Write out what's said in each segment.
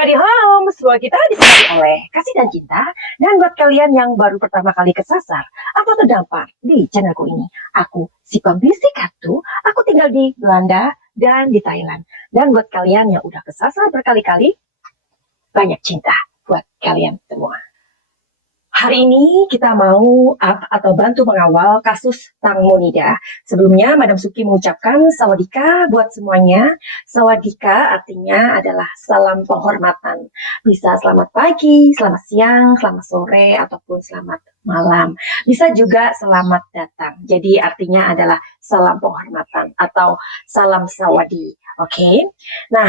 Everybody home, semua kita disertai oleh kasih dan cinta. Dan buat kalian yang baru pertama kali kesasar atau terdampar di channelku ini, aku si pembisik kartu, aku tinggal di Belanda dan di Thailand. Dan buat kalian yang udah kesasar berkali-kali, banyak cinta buat kalian semua. Hari ini kita mau atau bantu mengawal kasus Tang Monida. Sebelumnya, Madam Suki mengucapkan sawadika buat semuanya. Sawadika artinya adalah salam penghormatan. Bisa selamat pagi, selamat siang, selamat sore, ataupun selamat malam. Bisa juga selamat datang. Jadi artinya adalah salam penghormatan atau salam sawadi. Oke? Nah,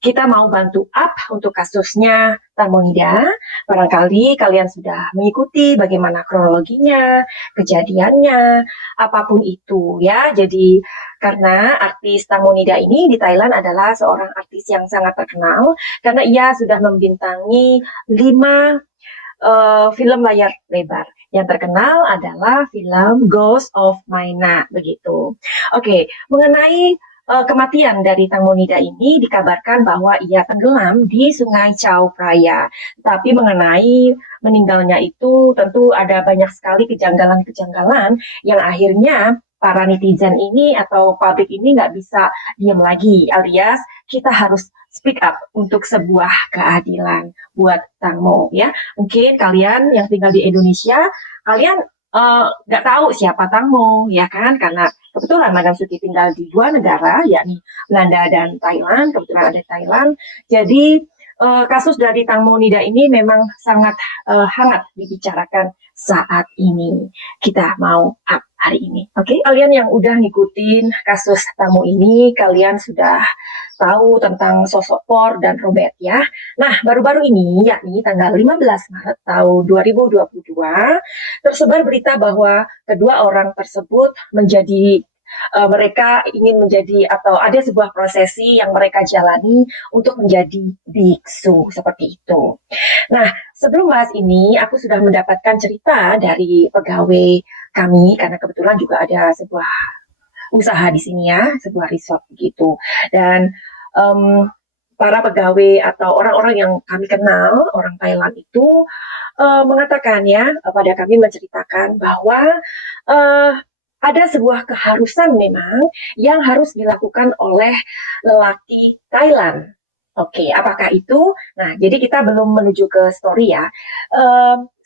kita mau bantu untuk kasusnya Tang Monida. Barangkali kalian sudah mengikuti bagaimana kronologinya, kejadiannya, apapun itu ya. Jadi karena artis Tang Monida ini di Thailand adalah seorang artis yang sangat terkenal karena ia sudah membintangi 5 film layar lebar. Yang terkenal adalah film Ghost of Maina begitu. Oke, mengenai kematian dari Tang Monida ini dikabarkan bahwa ia tenggelam di Sungai Chao Phraya. Tapi mengenai meninggalnya itu tentu ada banyak sekali kejanggalan-kejanggalan yang akhirnya para netizen ini atau publik ini nggak bisa diam lagi, alias kita harus speak up untuk sebuah keadilan buat Tang Mo ya. Mungkin kalian yang tinggal di Indonesia, kalian nggak tahu siapa Tang Mo ya kan, karena kebetulan Madam Suki tinggal di 2 negara, yakni Belanda dan Thailand. Kebetulan ada Thailand. Jadi kasus dari Tang Monida ini memang sangat hangat dibicarakan saat ini. Kita mau up hari ini. Oke, kalian yang udah ngikutin kasus Tang Mo ini, kalian sudah tahu tentang sosok Por dan Robert ya. Nah, baru-baru ini, yakni tanggal 15 Maret tahun 2022, tersebar berita bahwa kedua orang tersebut mereka ingin menjadi atau ada sebuah prosesi yang mereka jalani untuk menjadi biksu seperti itu. Nah, sebelum bahas ini, aku sudah mendapatkan cerita dari pegawai kami karena kebetulan juga ada sebuah usaha di sini ya, sebuah resort gitu. Dan para pegawai atau orang-orang yang kami kenal, orang Thailand itu mengatakan ya, pada kami menceritakan bahwa ada sebuah keharusan memang yang harus dilakukan oleh lelaki Thailand. Oke, apakah itu? Nah, jadi kita belum menuju ke story ya.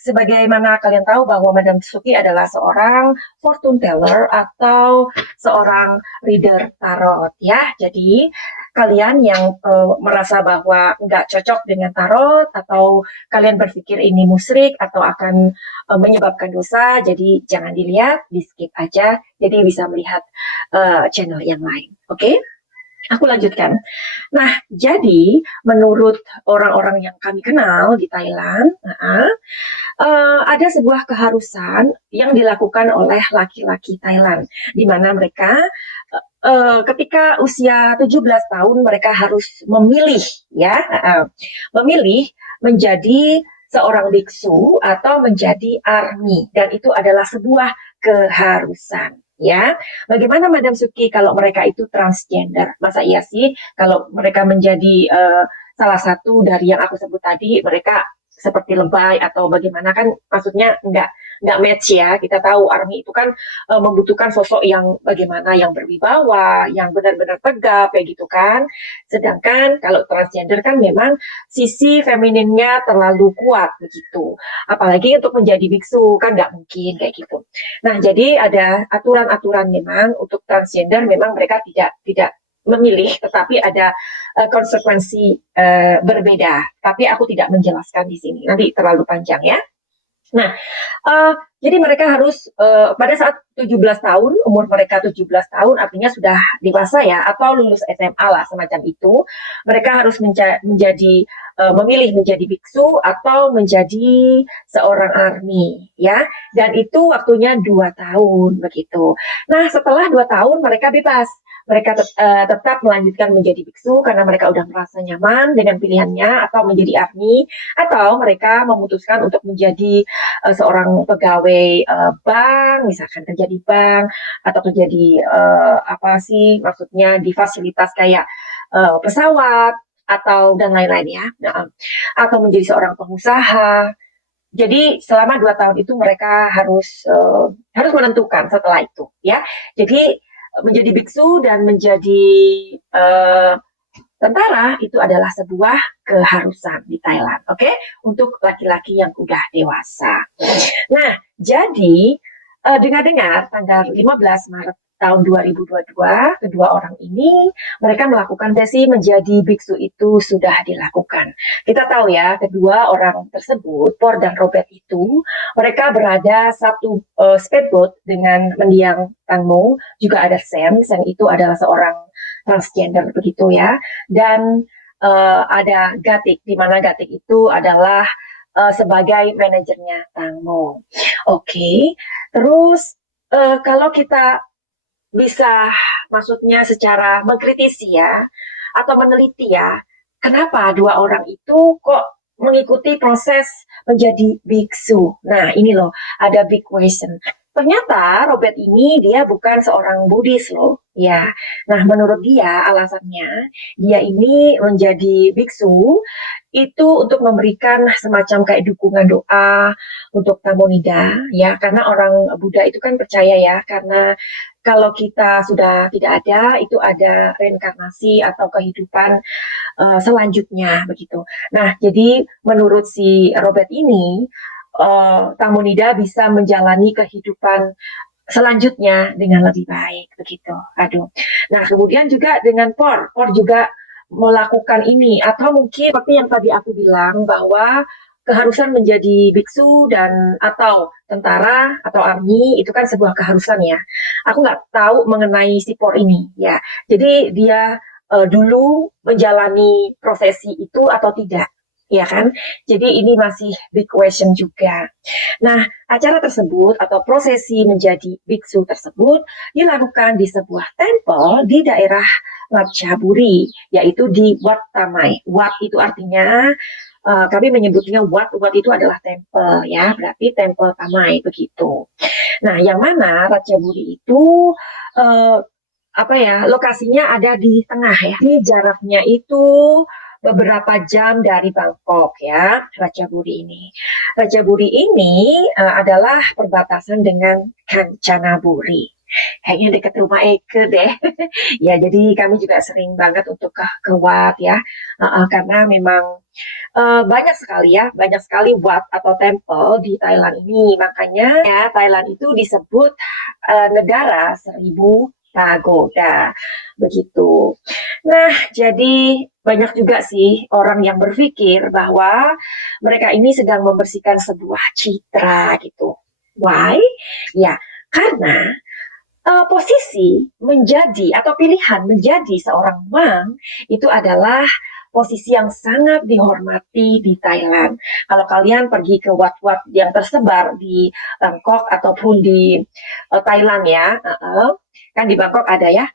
Sebagaimana kalian tahu bahwa Madam Suki adalah seorang fortune teller atau seorang reader tarot ya. Jadi kalian yang merasa bahwa nggak cocok dengan tarot atau kalian berpikir ini musyrik atau akan menyebabkan dosa, jadi jangan dilihat, di skip aja, jadi bisa melihat channel yang lain. Oke? Aku lanjutkan. Nah, jadi menurut orang-orang yang kami kenal di Thailand, ada sebuah keharusan yang dilakukan oleh laki-laki Thailand, di mana mereka ketika usia 17 tahun mereka harus memilih ya, memilih menjadi seorang biksu atau menjadi army, dan itu adalah sebuah keharusan. Ya, bagaimana Madam Suki kalau mereka itu transgender? Masa iya sih kalau mereka menjadi salah satu dari yang aku sebut tadi, mereka seperti lebay atau bagaimana, kan maksudnya nggak match ya. Kita tahu army itu kan membutuhkan sosok yang bagaimana, yang berwibawa, yang benar-benar tegap kayak gitu kan. Sedangkan kalau transgender kan memang sisi femininnya terlalu kuat begitu. Apalagi untuk menjadi biksu kan nggak mungkin kayak gitu. Nah, jadi ada aturan-aturan memang untuk transgender, memang mereka tidak memilih, tetapi ada konsekuensi berbeda. Tapi aku tidak menjelaskan di sini, nanti terlalu panjang ya. Nah, jadi mereka harus pada saat 17 tahun, umur mereka 17 tahun artinya sudah dewasa ya, atau lulus SMA lah semacam itu. Mereka harus memilih menjadi biksu atau menjadi seorang army ya. Dan itu waktunya 2 tahun begitu. Nah, setelah 2 tahun mereka bebas. Mereka tetap melanjutkan menjadi biksu karena mereka udah merasa nyaman dengan pilihannya, atau menjadi army, atau mereka memutuskan untuk menjadi seorang pegawai bank, misalkan kerja di bank atau kerja di apa sih maksudnya di fasilitas kayak pesawat atau dan lain-lain ya. Nah, atau menjadi seorang pengusaha. Jadi selama 2 tahun itu mereka harus menentukan setelah itu ya. Jadi menjadi biksu dan menjadi eh, tentara itu adalah sebuah keharusan di Thailand, oke? Untuk laki-laki yang udah dewasa. Nah, jadi dengar-dengar tanggal 15 Maret tahun 2022, kedua orang ini mereka melakukan sesi menjadi biksu itu sudah dilakukan. Kita tahu ya, kedua orang tersebut, Por dan Robert itu, mereka berada satu speedboat dengan mendiang Tangmo, juga ada Sam, Sam itu adalah seorang transgender begitu ya, dan ada Gatik, di mana Gatik itu adalah sebagai manajernya Tangmo. Oke, terus kalau kita bisa, maksudnya secara mengkritisi ya, atau meneliti ya, kenapa dua orang itu kok mengikuti proses menjadi biksu? Nah, ini loh, ada big question. Ternyata Robert ini dia bukan seorang Buddhis loh, ya. Nah, menurut dia alasannya dia ini menjadi biksu itu untuk memberikan semacam kayak dukungan doa untuk Tamonida ya, karena orang Buddha itu kan percaya ya, karena kalau kita sudah tidak ada, itu ada reinkarnasi atau kehidupan selanjutnya begitu. Nah, jadi menurut si Robert ini, Tamunida bisa menjalani kehidupan selanjutnya dengan lebih baik begitu. Aduh. Nah, kemudian juga dengan Por juga melakukan ini, atau mungkin seperti yang tadi aku bilang bahwa keharusan menjadi biksu dan atau tentara atau army itu kan sebuah keharusan ya. Aku nggak tahu mengenai si Por ini ya. Jadi dia dulu menjalani prosesi itu atau tidak, ya kan? Jadi ini masih big question juga. Nah, acara tersebut atau prosesi menjadi biksu tersebut dilakukan di sebuah tempel di daerah Ratchaburi, yaitu di Wat Tamai. Wat itu artinya kami menyebutnya Wat. Wat itu adalah tempel ya, berarti tempel Tamai begitu. Nah, yang mana Ratchaburi itu uh, apa ya, lokasinya ada di tengah ya. Di jaraknya itu beberapa jam dari Bangkok ya, Ratchaburi ini. Ratchaburi ini adalah perbatasan dengan Kanchanaburi. Kayaknya dekat rumah Eke deh. Ya, jadi kami juga sering banget untuk ke Wat ya, karena memang banyak sekali ya, banyak sekali Wat atau temple di Thailand ini. Makanya ya Thailand itu disebut negara 1000 pagoda begitu. Nah, jadi banyak juga sih orang yang berpikir bahwa mereka ini sedang membersihkan sebuah citra gitu. Why? Ya, karena posisi menjadi atau pilihan menjadi seorang monk itu adalah posisi yang sangat dihormati di Thailand. Kalau kalian pergi ke wat-wat yang tersebar di Bangkok ataupun di Thailand ya, kan di Bangkok ada ya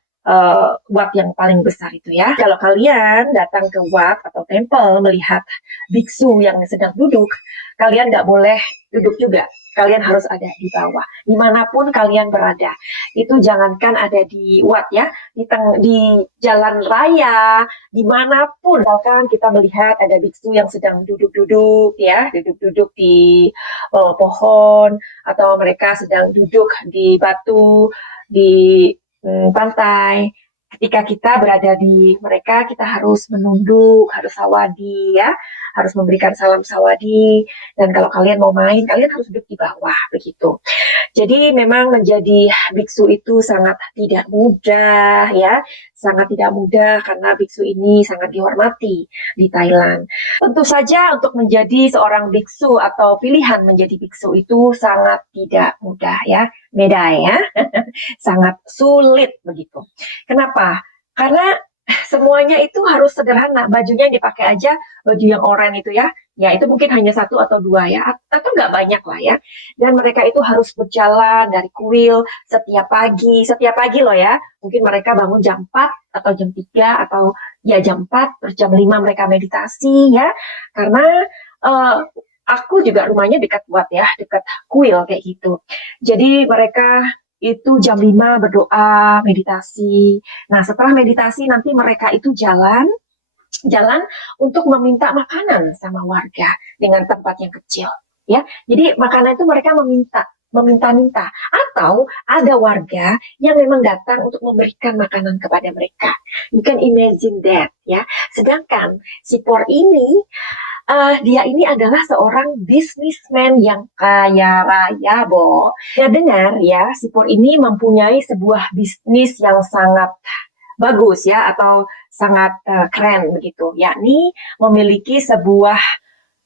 wat yang paling besar itu ya. Kalau kalian datang ke wat atau temple melihat biksu yang sedang duduk, kalian nggak boleh duduk juga. Kalian harus ada di bawah, dimanapun kalian berada. Itu jangankan ada di wat ya, di jalan raya, dimanapun. Misalkan kita melihat ada biksu yang sedang duduk-duduk ya, duduk-duduk di pohon, atau mereka sedang duduk di batu, di pantai. Ketika kita berada di mereka, kita harus menunduk, harus sawadi ya, harus memberikan salam sawadi. Dan kalau kalian mau main, kalian harus duduk di bawah begitu. Jadi memang menjadi biksu itu sangat tidak mudah ya, sangat tidak mudah karena biksu ini sangat dihormati di Thailand. Tentu saja untuk menjadi seorang biksu atau pilihan menjadi biksu itu sangat tidak mudah ya, beda ya, sangat sulit begitu. Kenapa? Karena semuanya itu harus sederhana. Bajunya yang dipakai aja baju yang oranye itu ya. Ya itu mungkin hanya satu atau dua ya. Atau nggak banyak lah ya. Dan mereka itu harus berjalan dari kuil setiap pagi. Setiap pagi loh ya. Mungkin mereka bangun jam 4 atau jam 3 atau ya jam 4. Terus jam 5 mereka meditasi ya. Karena aku juga rumahnya dekat Wat ya. Dekat kuil kayak gitu. Jadi mereka itu jam 5 berdoa, meditasi. Nah, setelah meditasi nanti mereka itu jalan jalan untuk meminta makanan sama warga dengan tempat yang kecil, ya. Jadi makanan itu mereka meminta-minta, atau ada warga yang memang datang untuk memberikan makanan kepada mereka. You can imagine that, ya. Sedangkan si Por ini, dia ini adalah seorang businessman yang kaya raya, Bo. Ya dengar ya, si Por ini mempunyai sebuah bisnis yang sangat bagus ya, atau sangat keren begitu, yakni memiliki sebuah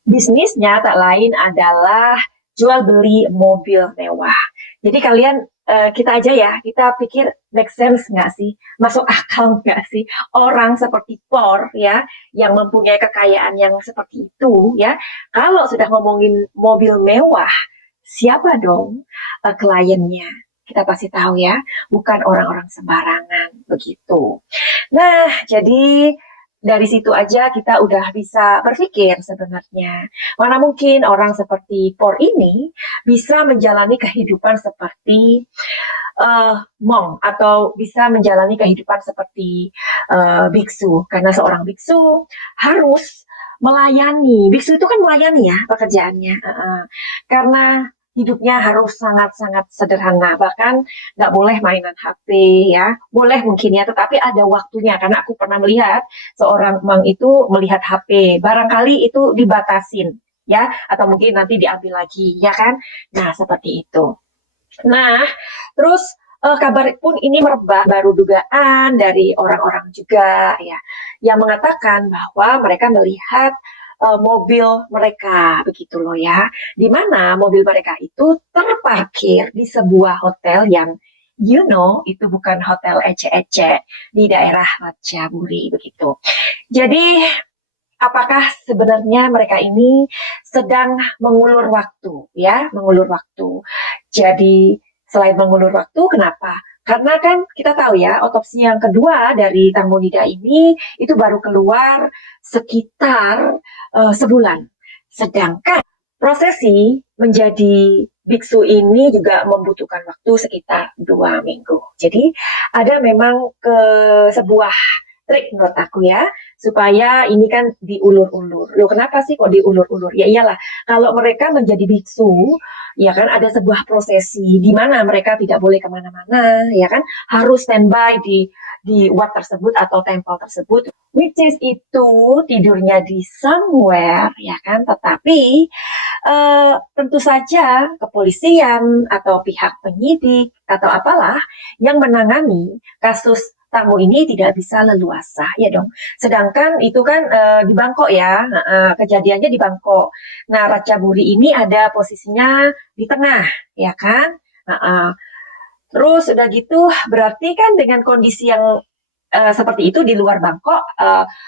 bisnisnya tak lain adalah jual beli mobil mewah. Jadi kalian, kita aja ya, kita pikir make sense nggak sih? Masuk akal nggak sih? Orang seperti Por ya, yang mempunyai kekayaan yang seperti itu ya, kalau sudah ngomongin mobil mewah, siapa dong kliennya? Kita pasti tahu ya, bukan orang-orang sembarangan begitu. Nah, jadi dari situ aja kita udah bisa berpikir sebenarnya, mana mungkin orang seperti Por ini bisa menjalani kehidupan seperti monk, atau bisa menjalani kehidupan seperti biksu, karena seorang biksu harus melayani. Biksu itu kan melayani ya pekerjaannya, karena hidupnya harus sangat-sangat sederhana, bahkan nggak boleh mainan HP ya, boleh mungkin ya, tetapi ada waktunya, karena aku pernah melihat seorang monk itu melihat HP, barangkali itu dibatasin ya, atau mungkin nanti diambil lagi ya kan. Nah seperti itu. Nah, terus kabar pun ini merebak, baru dugaan dari orang-orang juga ya, yang mengatakan bahwa mereka melihat mobil mereka begitu loh ya, di mana mobil mereka itu terparkir di sebuah hotel yang itu bukan hotel ece-ece di daerah Ratchaburi begitu. Jadi apakah sebenarnya mereka ini sedang mengulur waktu ya, mengulur waktu. Jadi selain mengulur waktu, kenapa? Karena kan kita tahu ya, otopsi yang kedua dari Tang Monida ini itu baru keluar sekitar sebulan. Sedangkan prosesi menjadi biksu ini juga membutuhkan waktu sekitar 2 minggu. Jadi ada memang sebuah trik menurut aku ya, supaya ini kan diulur-ulur. Loh kenapa sih kok diulur-ulur? Ya iyalah, kalau mereka menjadi biksu, ya kan ada sebuah prosesi di mana mereka tidak boleh kemana-mana, ya kan harus standby di wat tersebut atau temple tersebut, which is itu tidurnya di somewhere, ya kan. Tetapi tentu saja kepolisian atau pihak penyidik atau apalah yang menangani kasus tamu ini tidak bisa leluasa, ya dong. Sedangkan itu kan di Bangkok ya, kejadiannya di Bangkok. Nah, Ratchaburi ini ada posisinya di tengah, ya kan. Terus udah gitu, berarti kan dengan kondisi yang seperti itu di luar Bangkok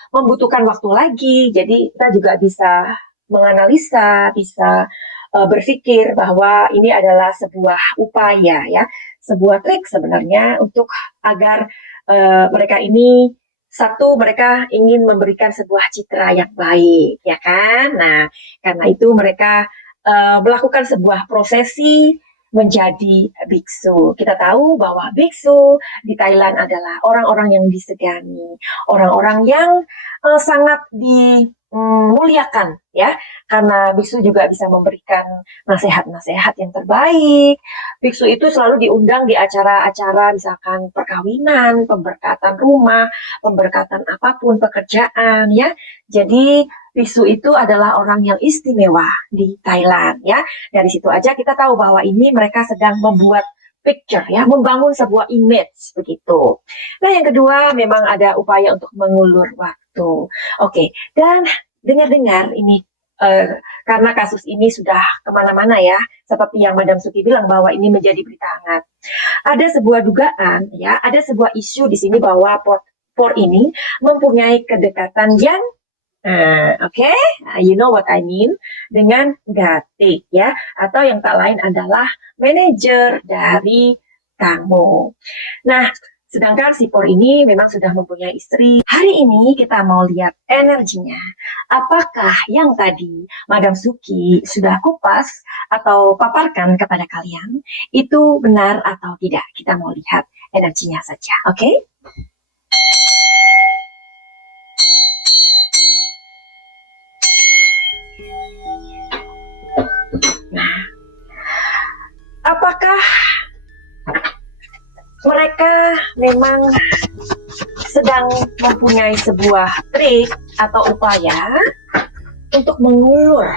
membutuhkan waktu lagi. Jadi kita juga bisa menganalisa, bisa berpikir bahwa ini adalah sebuah upaya ya, sebuah trik sebenarnya untuk agar mereka ini, satu, mereka ingin memberikan sebuah citra yang baik, ya kan? Nah, karena itu mereka melakukan sebuah prosesi menjadi biksu. Kita tahu bahwa biksu di Thailand adalah orang-orang yang disegani, orang-orang yang sangat dimuliakan ya, karena biksu juga bisa memberikan nasihat-nasihat yang terbaik. Biksu itu selalu diundang di acara-acara misalkan perkawinan, pemberkatan rumah, pemberkatan apapun pekerjaan ya. Jadi biksu itu adalah orang yang istimewa di Thailand ya. Dari situ aja kita tahu bahwa ini mereka sedang membuat picture ya, membangun sebuah image begitu. Nah, yang kedua memang ada upaya untuk mengulur waktu. Oke, dan dengar-dengar ini karena kasus ini sudah kemana-mana ya, seperti yang Madam Suki bilang bahwa ini menjadi berita hangat. Ada sebuah dugaan ya, ada sebuah isu di sini bahwa Por ini mempunyai kedekatan yang oke, you know what I mean, dengan Gatik ya, atau yang tak lain adalah manajer dari kamu. Nah, sedangkan si Por ini memang sudah mempunyai istri. Hari ini kita mau lihat energinya. Apakah yang tadi Madam Suki sudah kupas atau paparkan kepada kalian itu benar atau tidak? Kita mau lihat energinya saja, oke? memang sedang mempunyai sebuah trik atau upaya untuk mengulur,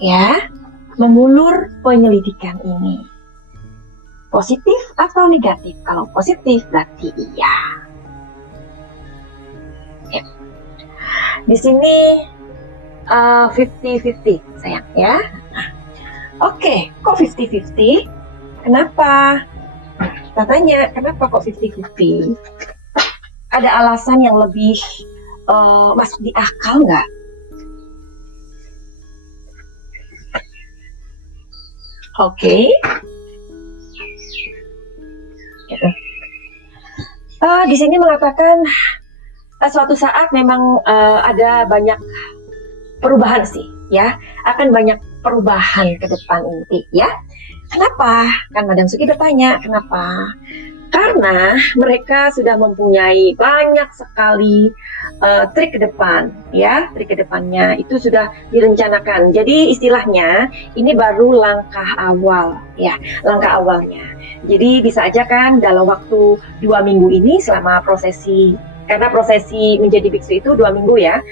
ya, mengulur penyelidikan ini. Positif atau negatif? Kalau positif berarti iya. Ya. Di sini 50-50 sayang ya. Oke, kok 50-50? Kenapa? Kita tanya, kenapa kok 50-50? Ada alasan yang lebih masuk di akal nggak? Oke. Di sini mengatakan suatu saat memang ada banyak perubahan sih, ya. Akan banyak perubahan ke depan ini, ya. Kenapa? Kan Madam Suki bertanya, kenapa? Karena mereka sudah mempunyai banyak sekali trik ke depan, ya. Trik ke depannya itu sudah direncanakan. Jadi istilahnya ini baru langkah awal, ya. Langkah awalnya. Jadi bisa aja kan dalam waktu 2 minggu ini selama prosesi, karena prosesi menjadi biksu itu 2 minggu ya.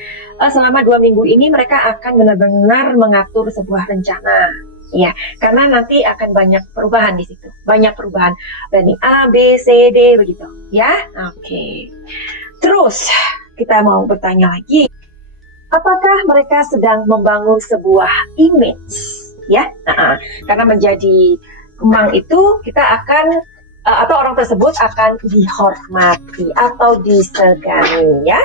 Selama 2 minggu ini mereka akan benar-benar mengatur sebuah rencana. Ya, karena nanti akan banyak perubahan di situ, banyak perubahan planning A, B, C, D begitu, ya. Oke. Terus kita mau bertanya lagi, apakah mereka sedang membangun sebuah image, ya? Karena menjadi kemang itu kita akan atau orang tersebut akan dihormati atau disegani, ya.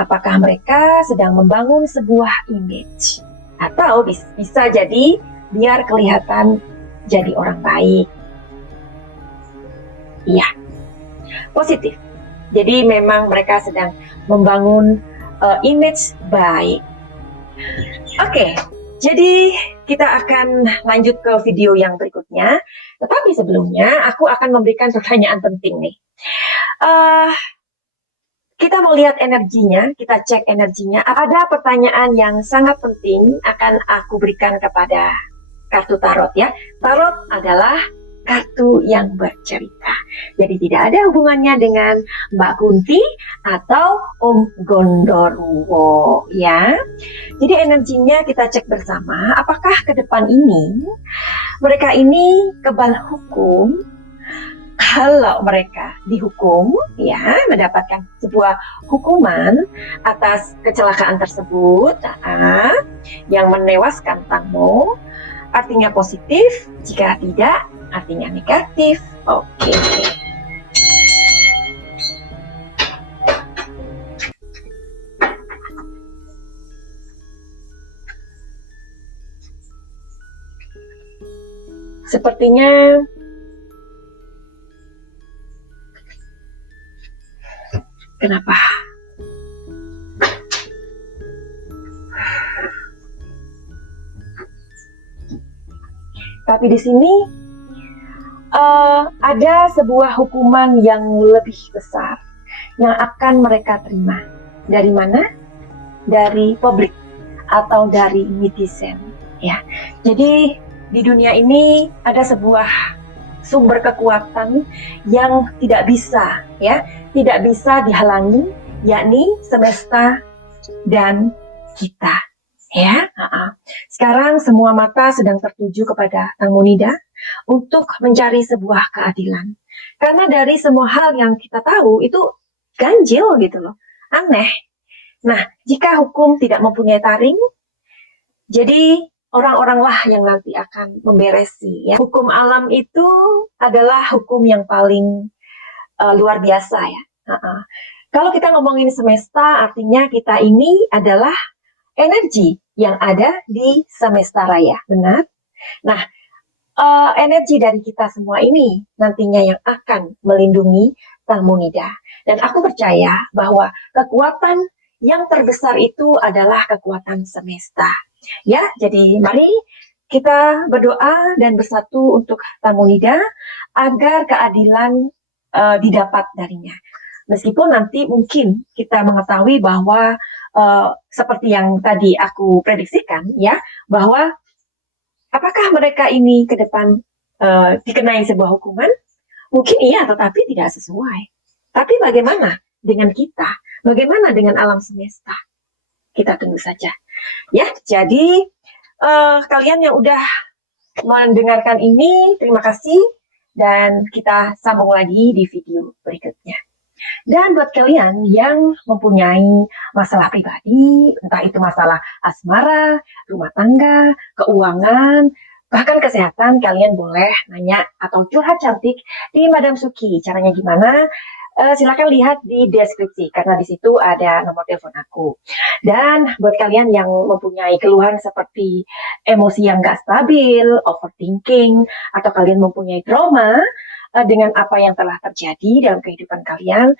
Apakah mereka sedang membangun sebuah image atau bisa jadi biar kelihatan jadi orang baik. Iya, positif. Jadi memang mereka sedang membangun image baik. Oke, jadi kita akan lanjut ke video yang berikutnya. Tetapi sebelumnya aku akan memberikan pertanyaan penting nih. Kita mau lihat energinya, kita cek energinya. Ada pertanyaan yang sangat penting akan aku berikan kepada kartu tarot ya. Tarot adalah kartu yang bercerita. Jadi tidak ada hubungannya dengan Mbak Kunti atau Om Gondoruo ya. Jadi energinya kita cek bersama. Apakah ke depan ini mereka ini kebal hukum? Kalau mereka dihukum ya, mendapatkan sebuah hukuman atas kecelakaan tersebut yang menewaskan tamu, artinya positif, jika tidak, artinya negatif. Oke. Sepertinya kenapa? Tapi di sini ada sebuah hukuman yang lebih besar yang akan mereka terima. Dari mana? Dari publik atau dari netizen. Ya, jadi di dunia ini ada sebuah sumber kekuatan yang tidak bisa, ya, tidak bisa dihalangi, yakni semesta dan kita. Ya, sekarang semua mata sedang tertuju kepada Tang Monida untuk mencari sebuah keadilan. Karena dari semua hal yang kita tahu itu ganjil gitu loh, aneh. Nah, jika hukum tidak mempunyai taring, jadi orang-oranglah yang nanti akan memberesi. Ya. Hukum alam itu adalah hukum yang paling luar biasa ya. Kalau kita ngomongin semesta, artinya kita ini adalah energi yang ada di semesta raya, benar? Nah, energi dari kita semua ini nantinya yang akan melindungi Tang Monida. Dan aku percaya bahwa kekuatan yang terbesar itu adalah kekuatan semesta. Ya, jadi mari kita berdoa dan bersatu untuk Tang Monida agar keadilan didapat darinya. Meskipun nanti mungkin kita mengetahui bahwa seperti yang tadi aku prediksikan ya, bahwa apakah mereka ini ke depan dikenai sebuah hukuman? Mungkin iya, tetapi tidak sesuai. Tapi bagaimana dengan kita? Bagaimana dengan alam semesta? Kita tunggu saja. Ya, jadi kalian yang udah mendengarkan ini, terima kasih. Dan kita sambung lagi di video berikutnya. Dan buat kalian yang mempunyai masalah pribadi, entah itu masalah asmara, rumah tangga, keuangan, bahkan kesehatan, kalian boleh nanya atau curhat cantik di Madam Suki. Caranya gimana? Silakan lihat di deskripsi karena di situ ada nomor telepon aku. Dan buat kalian yang mempunyai keluhan seperti emosi yang gak stabil, overthinking, atau kalian mempunyai trauma dengan apa yang telah terjadi dalam kehidupan kalian,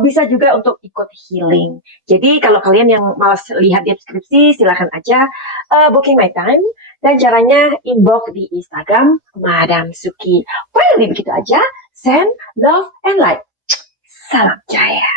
bisa juga untuk ikut healing. Jadi kalau kalian yang malas lihat deskripsi, silakan aja booking my time. Dan caranya inbox di Instagram Madam Suki. Well, begitu aja. Send love and light. Salam jaya.